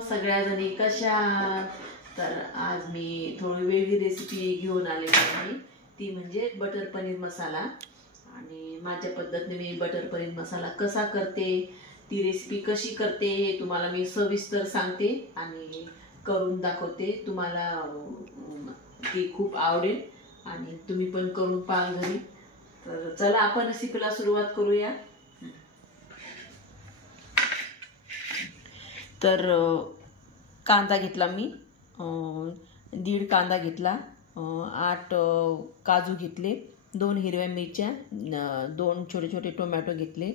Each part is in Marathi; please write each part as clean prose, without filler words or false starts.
सगळ्याजणी कशा आहात? तर आज मी थोडी वेगळी रेसिपी घेऊन आलेली आहे, ती म्हणजे बटर पनीर मसाला। आणि माझ्या पद्धतीने मी बटर पनीर मसाला कसा करते, ती रेसिपी कशी करते हे तुम्हाला मी सविस्तर सांगते आणि करून दाखवते। तुम्हाला ती खूप आवडेल आणि तुम्ही पण करून पाहाल घरी। तर चला आपण रेसिपीला सुरुवात करूया। तर कांदा घेतला मी, 1.5 कांदा घेतला, 8 काजू घेतले, 2 हिरव्या मिरच्या, 2 छोटे छोटे टोमॅटो घेतले,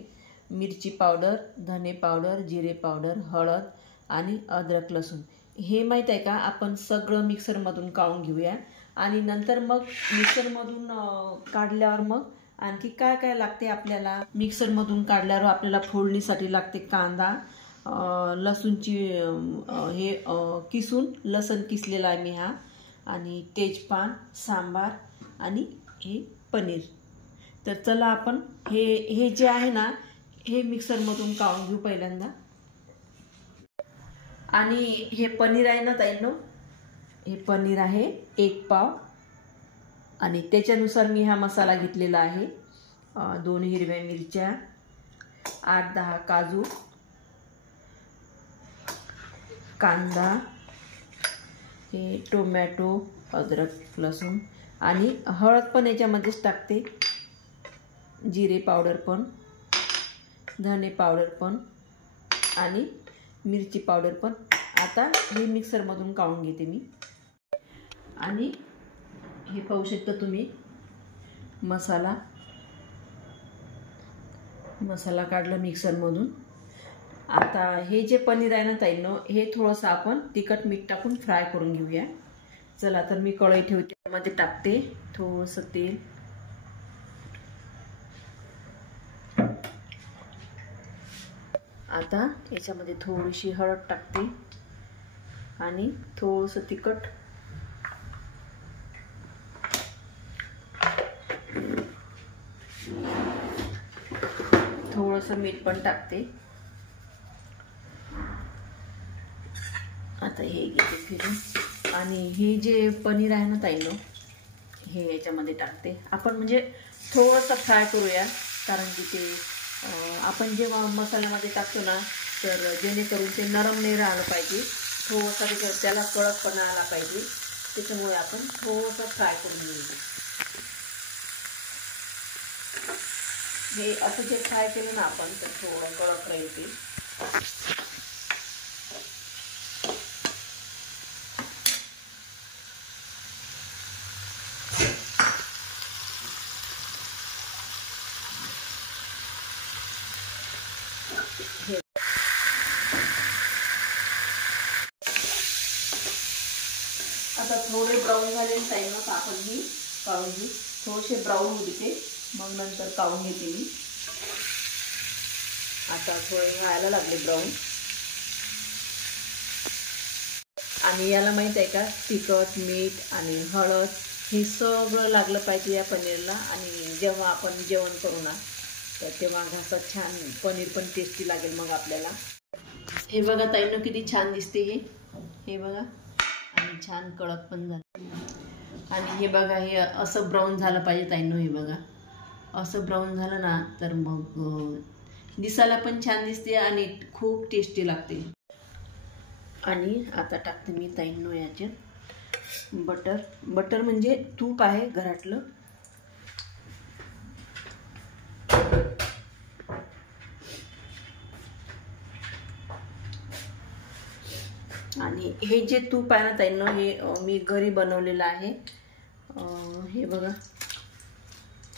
मिरची पावडर, धने पावडर, जिरे पावडर, हळद आणि अद्रक लसूण। हे माहित आहे का, आपण सगळं मिक्सरमधून काढून घेऊया आणि नंतर मग मिक्सरमधून काढल्यावर मग आणखी काय काय लागते आपल्याला। मिक्सरमधून काढल्यावर आपल्याला फोडणीसाठी लागते कांदा, लसूणची हे किसून लसूण किसलेला आहे मी हा, आणि तेजपान, सांबार आणि हे पनीर। तर चला आपण हे जे आहे ना, हे मिक्सरमधून काढून घेऊ पहिल्यांदा। आणि हे पनीर आहे ना ताईंनो, हे पनीर आहे 1 पाव आणि त्याच्यानुसार मी हा मसाला घेतलेला आहे। 2 हिरव्या मिरच्या, 8-10 काजू, कांदा, हे टोमॅटो, अद्रक लसूण आणि हळद पण याच्यामध्येच टाकते, जिरे पावडर पण, धने पावडर पण आणि मिरची पावडर पण। आता हे मिक्सरमधून काढून घेते मी। आणि हे पाहू शकता तुम्ही मसाला काढला मिक्सरमधून। आता हे जे पनीर आहे ना ताईंनो, हे थोडंसं आपण तिखट मीठ टाकून फ्राय करून घेऊया। चला तर मी कढई ठेवते, त्यामध्ये टाकते थोडंसं तेल, आता याच्यामध्ये थोडीशी हळद टाकते आणि थोडंसं तिखट, थोडंसं मीठ पण टाकते। आता हे घेते फिरून आणि हे जे पनीर आहे ना ताईंनो, हे याच्यामध्ये टाकते। आपण म्हणजे थोडंसं फ्राय करूया, कारण की ते आपण जेव्हा मसाल्यामध्ये टाकतो ना, तर जेणेकरून ते नरम नाही राहिलं पाहिजे, थोडंसं त्याला कडकपणा आला पाहिजे, त्याच्यामुळे आपण थोडंसं फ्राय करून घेऊ। हे असं जे फ्राय केलं ना आपण, तर थोडं कडक राहील ते। आता थोडे ब्राऊन झाले ताईंनो, तर आपण ही काढून घेऊ। थोडेसे ब्राऊन होऊ देते, मग नंतर काढून घेते मी। आता थोडे व्हायला लागले ब्राऊन। आणि याला माहित आहे का, तिखट, मीठ आणि हळद हे सगळं लागलं पाहिजे या पनीरला। आणि जेव्हा आपण जेवण करू ना, तर तेव्हा घासात छान पनीर पण टेस्टी लागेल मग आपल्याला। हे बघा ताईंनो, किती छान दिसते हे बघा, आणि छान कडक पण झालं। आणि हे बघा, हे असं ब्राऊन झालं पाहिजे ताईंनो, हे बघा असं ब्राऊन झालं ना, तर मग दिसायला पण छान दिसते आणि खूप टेस्टी लागते। आणि आता टाकते मी ताईंनो याच्यात बटर म्हणजे तूप आहे घरातलं। आणि हे जे तूप आहे ना ताईंनो, हे मी घरी बनवलेलं आहे, हे बघा।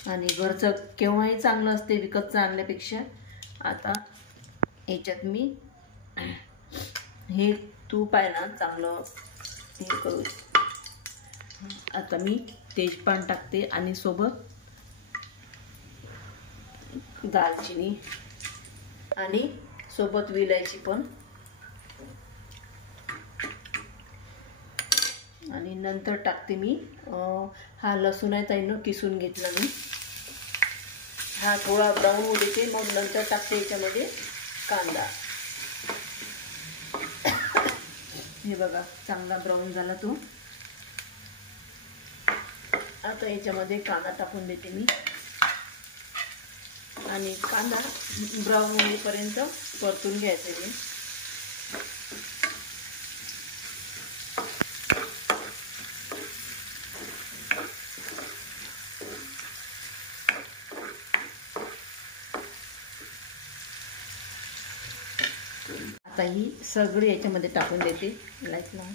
आणि घरचं केव्हाही चांगलं असते विकतचं आणल्यापेक्षा। आता याच्यात मी हे तूप आहे ना चांगलं हे करू। आता मी तेजपान टाकते आणि सोबत दालचिनी आणि सोबत विलायची पण। आणि नंतर टाकते मी हा लसूण आहे ताईंनो, किसून घेतला मी। हा थोडा ब्राऊन होऊ देते, मग नंतर टाकते याच्यामध्ये कांदा। हे बघा चांगला ब्राऊन झाला तो. आता याच्यामध्ये कांदा टाकून देते मी आणि कांदा ब्राऊन होईपर्यंत परतून घ्यायचं आहे. आता ही सगळी याच्यामध्ये टाकून देते. लाईट लावून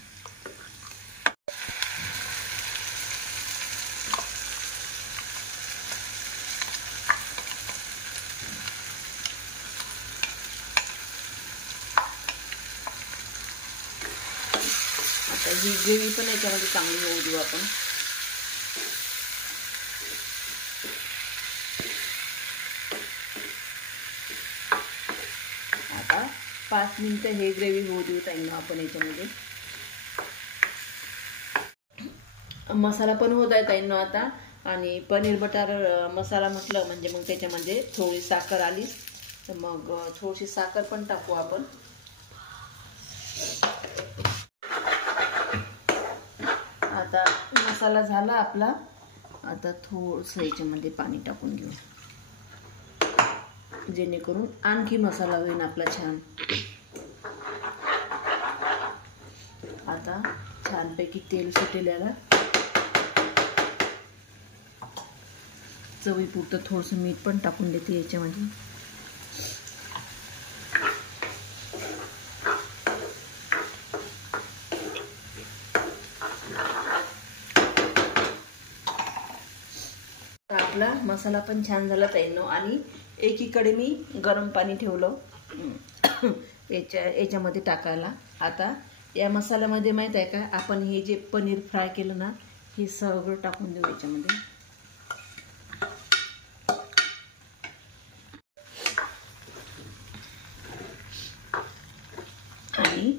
आता ही ग्रेव्ही पण याच्यामध्ये चांगली होऊ देऊ आपण. आता 5 मिनिटं हे ग्रेव्ही होऊ देऊ ताईंना आपण. याच्यामध्ये मसाला पण होत आहे ताईंना आता. आणि पनीर बटर मसाला म्हटलं म्हणजे मग त्याच्यामध्ये थोडी साखर आली तर मग थोडीशी साखर पण टाकू आपण. आता मसाला झाला आपला. आता थोडंसं याच्यामध्ये पाणी टाकून घेऊ जेणेकरून आणखी मसाला होईल आपला छान. आता छानपैकी तेल सुटेल्याला चवीपुरतं थोडंसं मीठ पण टाकून देते याच्यामध्ये. आपला मसाला पण छान झाला ताईंनो. आणि एकीकडे मी गरम पाणी ठेवलं याच्यामध्ये टाकायला. आता या मसाल्यामध्ये माहीत आहे का आपण हे जे पनीर फ्राय केलं ना हे सगळं टाकून देऊ याच्यामध्ये. आणि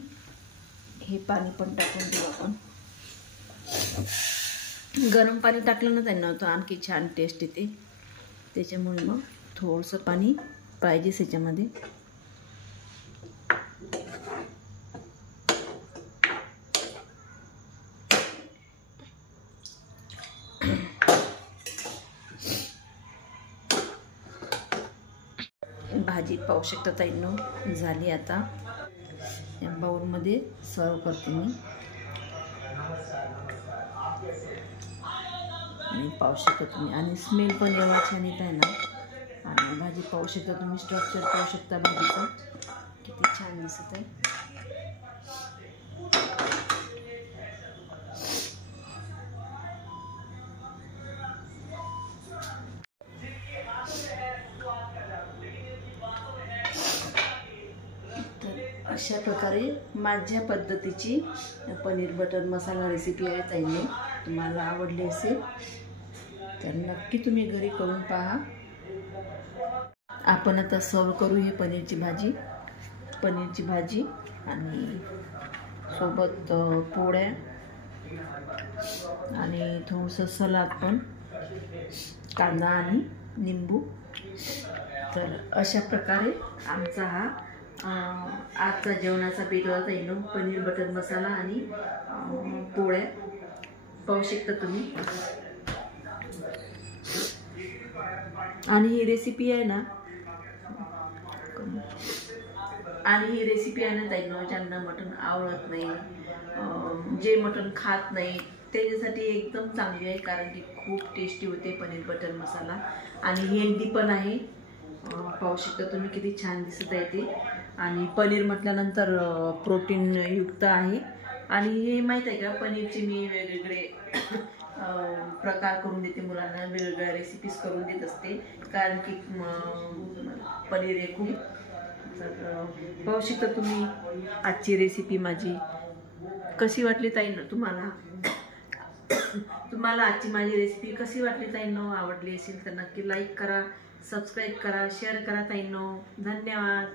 हे पाणी पण टाकून देऊ आपण. गरम पाणी टाकलं ना त्यांना तर आणखी छान टेस्ट येते. त्याच्यामुळे मग थोडंसं पाणी पाहिजेच याच्यामध्ये. भाजी पाहू शकता ताईंनो झाली. आता या बाउलमध्ये सर्व करते मी. आणि पाहू शकता तुम्ही. आणि स्मेल पण एवढा छान येत आहे ना. आणि भाजी पाहू शकता तुम्ही. स्ट्रक्चर पाहू शकता भाजीचं किती छान दिसत आहे. अशा प्रकारे माझ्या पद्धतीची पनीर बटर मसाला रेसिपी आहे ताईंनो. तुम्हाला आवडली असेल तर नक्की तुम्ही घरी करून पहा. आपण आता सर्व करू हे पनीरची भाजी आणि सोबत पोळ्या आणि थोडंसं सलाद पण, कांदा आणि निंबू. तर अशा प्रकारे आमचा हा आजचा जेवणाचा बेत होता ताईंनो. पनीर बटर मसाला आणि पोळ्या पाहू शकता तुम्ही. आणि ही रेसिपी आहे ना ताईंनो ज्यांना मटण आवडत नाही, जे मटण खात नाही त्याच्यासाठी एकदम चांगली आहे. कारण की खूप टेस्टी होते पनीर बटर मसाला आणि हेल्दी पण आहे. पाहू शकता तुम्ही किती छान दिसत आहे ते. आणि पनीर म्हटल्यानंतर प्रोटीन युक्त आहे. आणि हे माहीत आहे का पनीरचे मी वेगवेगळे प्रकार करून देते मुलांना. वेगवेगळ्या रेसिपीज करून देत असते कारण की पनीर हे खूप. तर पाहू शकता तुम्ही आजची रेसिपी माझी कशी वाटली ताईंनो. तुम्हाला आजची माझी रेसिपी कशी वाटली ताईंनो. आवडली असेल तर नक्की लाईक करा, सबस्क्राईब करा, शेअर करा ताईंनो. धन्यवाद.